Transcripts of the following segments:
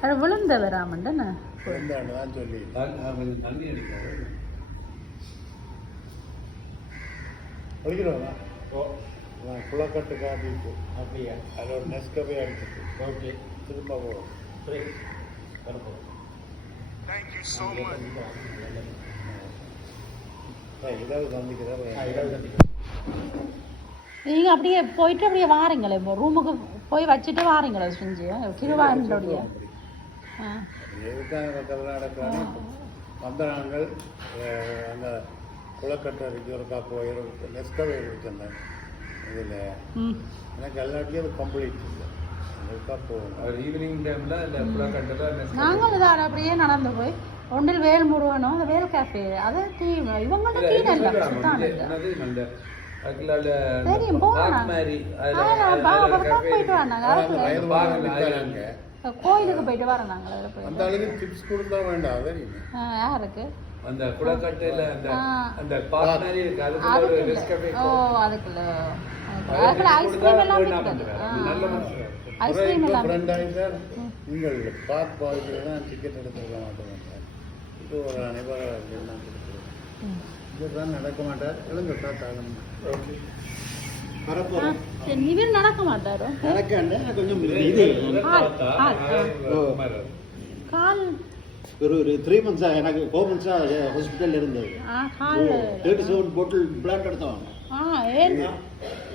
அது விழுந்த வராமண்டன விழுந்தாண்டுதான் சொல்லி தண்ணி அடிக்காது ஒழிக்கிறோம்னா குளக்கட்டு காட்டிட்டு அப்படியா அதோட நெஸ்கவே அடிச்சுட்டு ஓகே திரும்ப போகிறோம் சரி வரப்போம் இதாவது சந்திக்கிறேன் நீங்கள் அப்படியே போயிட்டு அப்படியே வாரீங்களே ரூமுக்கு போய் வச்சுட்டு வாரீங்களே செஞ்சு கிருவாண்டோடைய நடக்கிறாங்க வந்தனாங்கள் அந்த குளக்கட்டை இருக்கிறக்கா போய் நெஸ்கவே இருக்குந்தேன் இதில் எனக்கு எல்லாத்தையும் அது கம்ப்ளீட் இல்லை ஈவினிங் டைமில் இந்த குளக்கட்டில் நாங்கள் இதாக அப்படியே நடந்து போய் ஒன்றில் வேல் முருகனும் அந்த வேல் கேஃபே அதை இவங்கள்ட்ட டீ நல்லா தெரியும் போயிட்டு வந்தாங்க கோயிலுக்கு போயிட்டு வரோம் நாங்கள் அந்த அளவுக்கு டிப்ஸ் கொடுத்தா வேண்டாம் யாருக்கு அந்த குளக்கட்டையில அந்த பார்ட்னரி இருக்கு ஓ அதுக்குள்ள ஐஸ்கிரீம் எல்லாம் நல்ல ஐஸ்கிரீம் எல்லாம் ஃப்ரெண்ட் ஆயிட்டார் நீங்கள் பார்க் பாய்க்கு தான் டிக்கெட் எடுத்துக்க மாட்டோம் இது ஒரு அனைவராக நான் கொடுத்துருவேன் இதுதான் நடக்க மாட்டார் எழுந்து தாத்தாகணும் ஓகே இவர் நடக்க மாட்டாரோ கொஞ்சம் கால் ஒரு 3 months எனக்கு 4 months ஹாஸ்பிட்டல்ல இருந்தது 37 பாட்டில் பிளட் எடுத்தோம்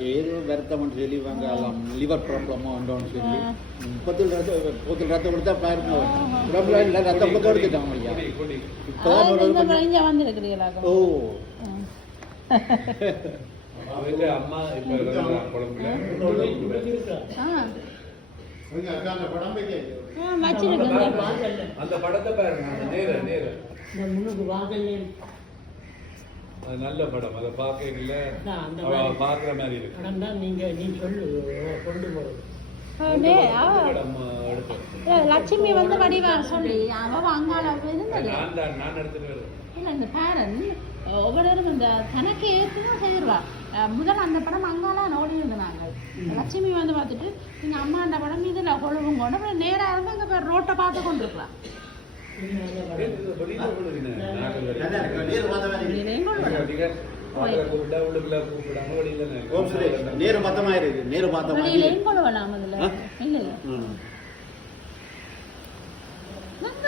ஏதோ வருத்தம் சொல்லி வாங்க லிவர் ப்ராப்ளமா உண்டோன்னு சொல்லி 30 ரத்தம் கொடுத்தா பாருங்க ப்ராப்ளம் இல்லை ரத்தம் கொடுத்து எடுத்துட்டாங்க இப்போதான் வந்துருக்கிறீங்களா ஓ அம்மா குழம்புல அந்த படத்தை பாருங்க நேர அது நல்ல படம் அதை பார்க்கல பாக்குற மாதிரி இருக்கு நீ சொல்லு கொண்டு போறது லட்சுமி வந்து வடிவா சொல்லி அவ அங்காள நான் எடுத்துட்டு இல்லை இந்த பேரன் ஒவ்வொருவரும் இந்த தனக்கு ஏற்றுதான் செய்வா முதல்ல அந்த படம் அங்காலாம் ஓடி இருந்தாங்க லட்சுமி வந்து பார்த்துட்டு நீங்கள் அம்மா அந்த படம் இதில் கொழுவும் கொண்டு அப்புறம் நேராக இருந்து அங்கே போய் ரோட்டை பார்த்து கொண்டு இருக்கலாம்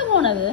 போனது